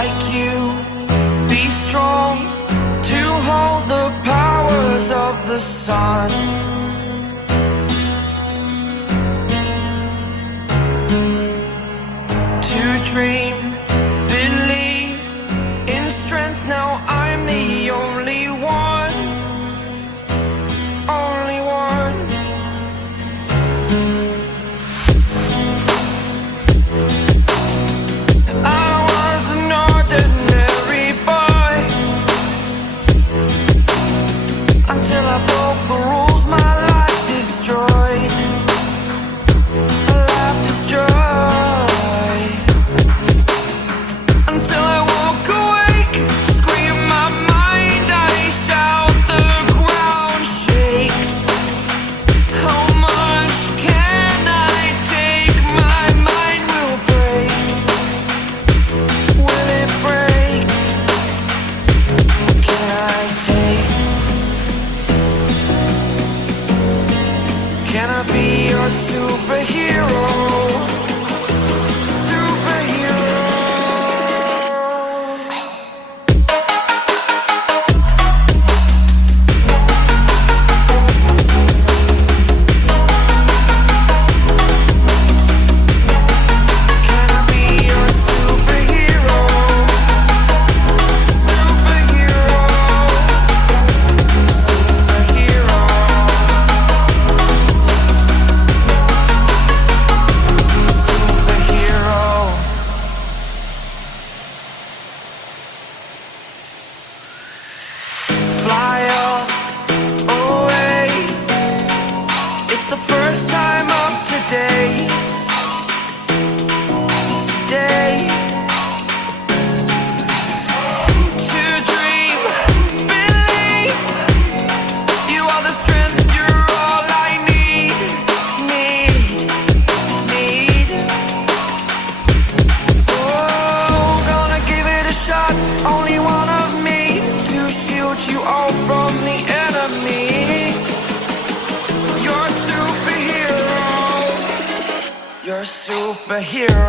like you, be strong to hold the powers of the sun. To dream, believe in strength, now I'm the only one, only one. I was an ordinary boy until I broke the rules, my life destroyed, a life destroyed. Until I walk awake, scream my mind, I shout, the ground shakes. How much can I take? My mind will break. Will it break? Can I take? Can I be your superhero? Fly away. It's the first time of today. Today. To dream, believe. You are the strength, you're all I need. Oh, gonna give it a shot. Only one of me to shield you all from the enemy. You're a superhero. You're a superhero.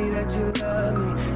me that you love me.